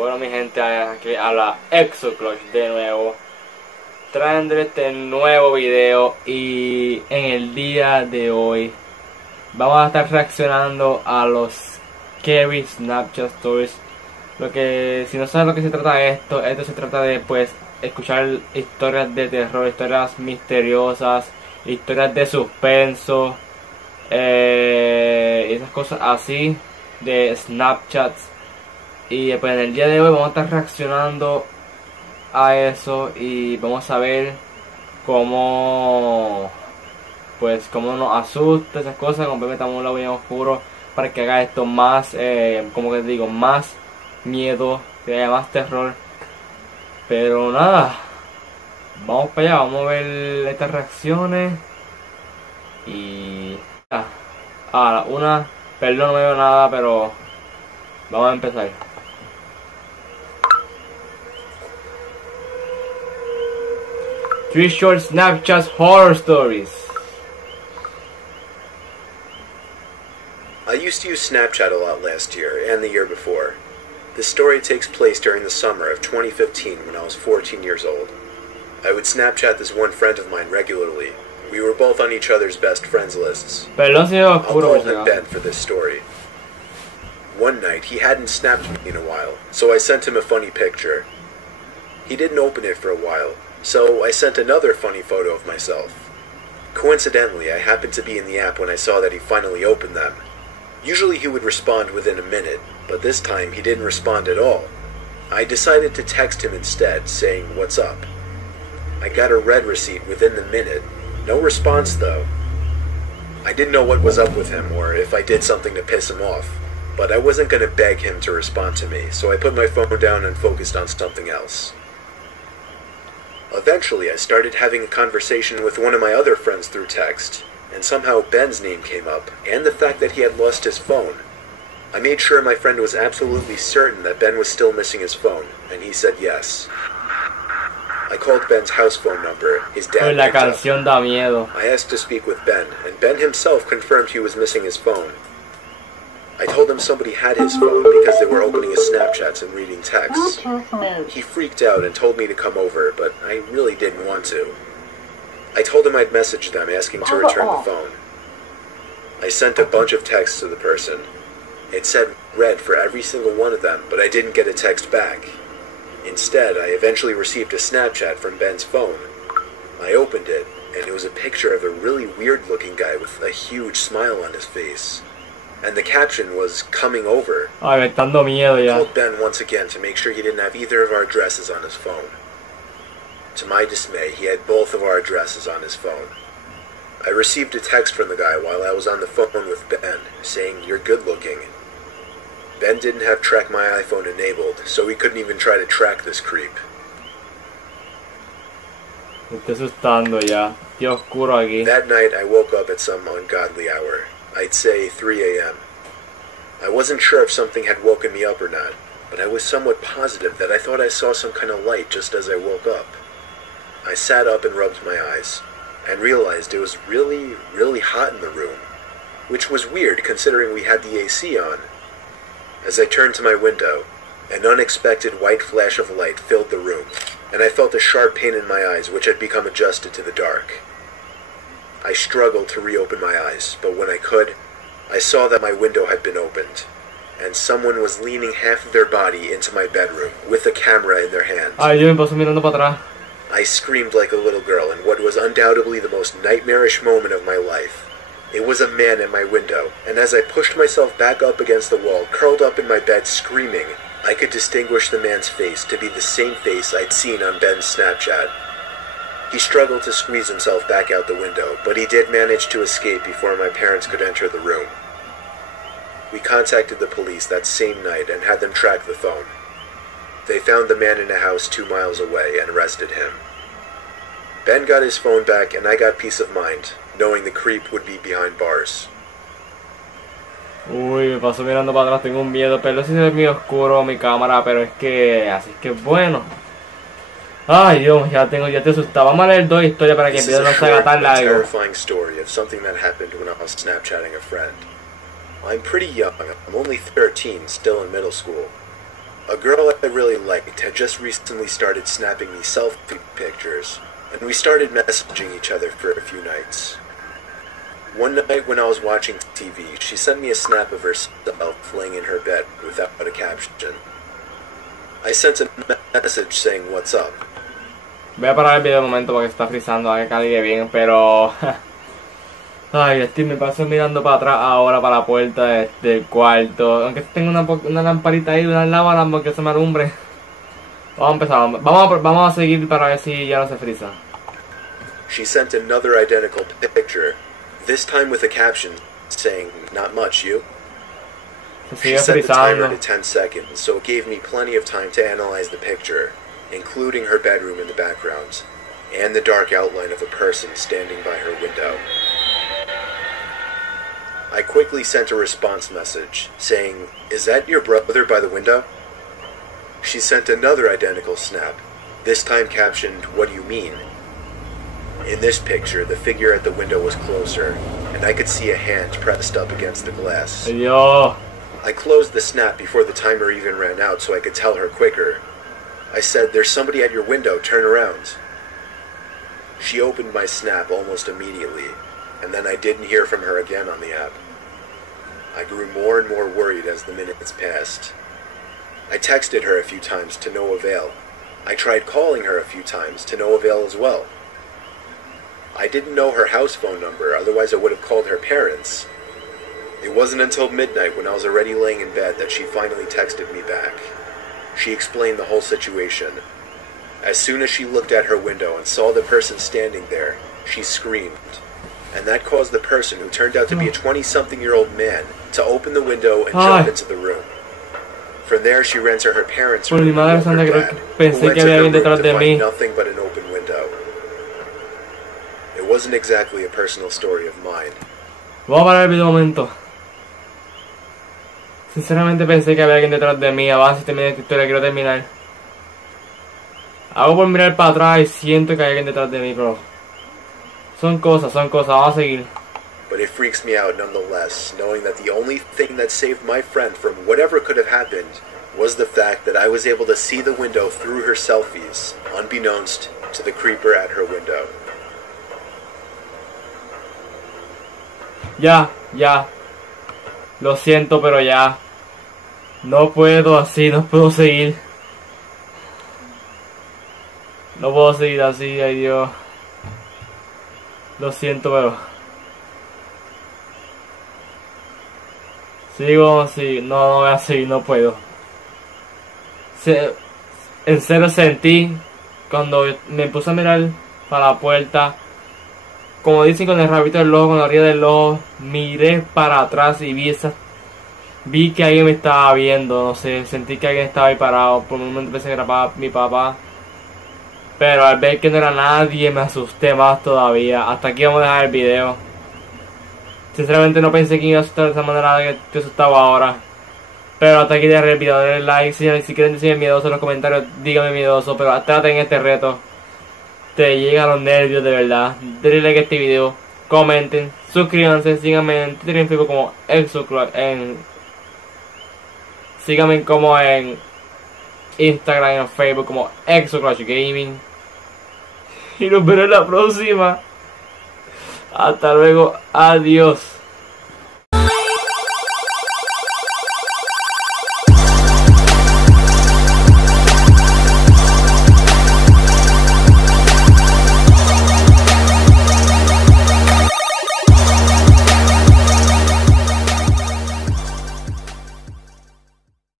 Bueno, mi gente, aquí a la Exoclutch de nuevo, trayendo este nuevo video. Y en el día de hoy vamos a estar reaccionando a los Scary Snapchat Stories. Lo que, si no sabes lo que se trata esto se trata de, pues, escuchar historias de terror, historias misteriosas, historias de suspenso, esas cosas así de Snapchats. Y pues en el día de hoy vamos a estar reaccionando a eso y vamos a ver cómo, pues, cómo nos asusta esas cosas, como metamos un lado bien oscuro para que haga esto más, como que digo, más miedo, que haya más terror. Pero nada, vamos para allá, vamos a ver estas reacciones. Y perdón, no veo nada, pero vamos a empezar. 3 short Snapchat horror stories. I used to use Snapchat a lot last year and the year before. This story takes place during the summer of 2015 when I was 14 years old. I would Snapchat this one friend of mine regularly. We were both on each other's best friends lists. I'll call him Ben for this story. One night, he hadn't snapped me in a while, so I sent him a funny picture. He didn't open it for a while, so I sent another funny photo of myself. Coincidentally, I happened to be in the app when I saw that he finally opened them. Usually he would respond within a minute, but this time he didn't respond at all. I decided to text him instead, saying, "What's up?" I got a red receipt within the minute. No response though. I didn't know what was up with him, or if I did something to piss him off, but I wasn't going to beg him to respond to me, so I put my phone down and focused on something else. Eventually, I started having a conversation with one of my other friends through text, and somehow Ben's name came up, and the fact that he had lost his phone. I made sure my friend was absolutely certain that Ben was still missing his phone, and he said yes. I called Ben's house phone number. His dad picked up. I asked to speak with Ben, and Ben himself confirmed he was missing his phone. I told him somebody had his phone because they were opening his Snapchats and reading texts. He freaked out and told me to come over, but I really didn't want to. I told him I'd message them asking to return the phone. I sent a bunch of texts to the person. It said read for every single one of them, but I didn't get a text back. Instead, I eventually received a Snapchat from Ben's phone. I opened it, and it was a picture of a really weird-looking guy with a huge smile on his face. And the caption was, "Coming over." I called Ben once again to make sure he didn't have either of our addresses on his phone. To my dismay, he had both of our addresses on his phone. I received a text from the guy while I was on the phone with Ben, saying, "You're good-looking." Ben didn't have Track My iPhone enabled, so he couldn't even try to track this creep. That night, I woke up at some ungodly hour. I'd say 3 a.m. I wasn't sure if something had woken me up or not, but I was somewhat positive that I thought I saw some kind of light just as I woke up. I sat up and rubbed my eyes, and realized it was really, really hot in the room, which was weird considering we had the AC on. As I turned to my window, an unexpected white flash of light filled the room, and I felt a sharp pain in my eyes which had become adjusted to the dark. I struggled to reopen my eyes, but when I could, I saw that my window had been opened, and someone was leaning half of their body into my bedroom, with a camera in their hand. I screamed like a little girl in what was undoubtedly the most nightmarish moment of my life. It was a man at my window, and as I pushed myself back up against the wall, curled up in my bed screaming, I could distinguish the man's face to be the same face I'd seen on Ben's Snapchat. He struggled to squeeze himself back out the window, but he did manage to escape before my parents could enter the room. We contacted the police that same night and had them track the phone. They found the man in a house 2 miles away and arrested him. Ben got his phone back and I got peace of mind, knowing the creep would be behind bars. Uy, me paso mirando para atrás, tengo un miedo, pero sí se ve muy oscuro mi cámara, pero es que, así que bueno. Ay Dios, ya te asustaba. Vamos a leer 2 historias para que el video no se haga tan largo. Terrifying story of something that happened when I was Snapchatting a friend. I'm pretty young, I'm only 13, still in middle school. A girl I really liked had just recently started snapping me selfie pictures, and we started messaging each other for a few nights. One night when I was watching TV, she sent me a snap of herself laying in her bed without a caption. I sent a message saying what's up. Voy a parar el video un momento porque está frizando a que cargue bien, pero... Ay, estoy me paso mirando para atrás ahora para la puerta del cuarto. Aunque tengo una lamparita ahí, una lámpara porque se me alumbre. Vamos a empezar, vamos a seguir para ver si ya no se friza. She sent another identical picture, this time with a caption saying, "Not much, you?" She set the timer to 10 seconds, so it gave me plenty of time to analyze the picture, including her bedroom in the background, and the dark outline of a person standing by her window. I quickly sent a response message, saying, "Is that your brother by the window?" She sent another identical snap, this time captioned, "What do you mean?" In this picture, the figure at the window was closer, and I could see a hand pressed up against the glass. Yo. I closed the snap before the timer even ran out so I could tell her quicker. I said, "There's somebody at your window, turn around." She opened my snap almost immediately, and then I didn't hear from her again on the app. I grew more and more worried as the minutes passed. I texted her a few times to no avail. I tried calling her a few times to no avail as well. I didn't know her house phone number, otherwise I would have called her parents. It wasn't until midnight when I was already laying in bed that she finally texted me back. She explained the whole situation. As soon as she looked at her window and saw the person standing there, she screamed. And that caused the person, who turned out to be a 20-something-year-old man, to open the window and jump into the room. From there, she ran to her parents' room, who went to her room to find nothing but an open window. It wasn't exactly a personal story of mine. Vamos a parar el video un momento. Sinceramente pensé que había alguien detrás de mí. Ahora si terminé esta historia quiero terminar. Hago por mirar para atrás y siento que hay alguien detrás de mí, pero... Son cosas, vamos a seguir. But it freaks me out nonetheless, knowing that the only thing that saved my friend from whatever could have happened was the fact that I was able to see the window through her selfies, unbeknownst to the creeper at her window. Ya. Lo siento, pero ya. No puedo así, no puedo seguir. No puedo seguir así, ay Dios. Lo siento, pero... Sigo así, no voy a seguir, no puedo. En serio sentí, cuando me puse a mirar para la puerta, como dicen con el rabito del ojo, con la orilla del ojo, miré para atrás y vi que alguien me estaba viendo, no sé, sentí que alguien estaba ahí parado. Por un momento pensé que era mi papá, pero al ver que no era nadie me asusté más todavía. Hasta aquí vamos a dejar el video. Sinceramente no pensé que iba a asustar de esa manera que estoy asustado ahora, pero hasta aquí dejaré el video. Denle like si quieren decirme miedoso en los comentarios, díganme miedoso, pero traten este reto. Te llega a los nervios de verdad. Denle like a este video, comenten, suscríbanse, síganme en Twitter y en Facebook como síganme como en Instagram y en Facebook como ExoClash Gaming. Y nos veremos en la próxima. Hasta luego, adiós.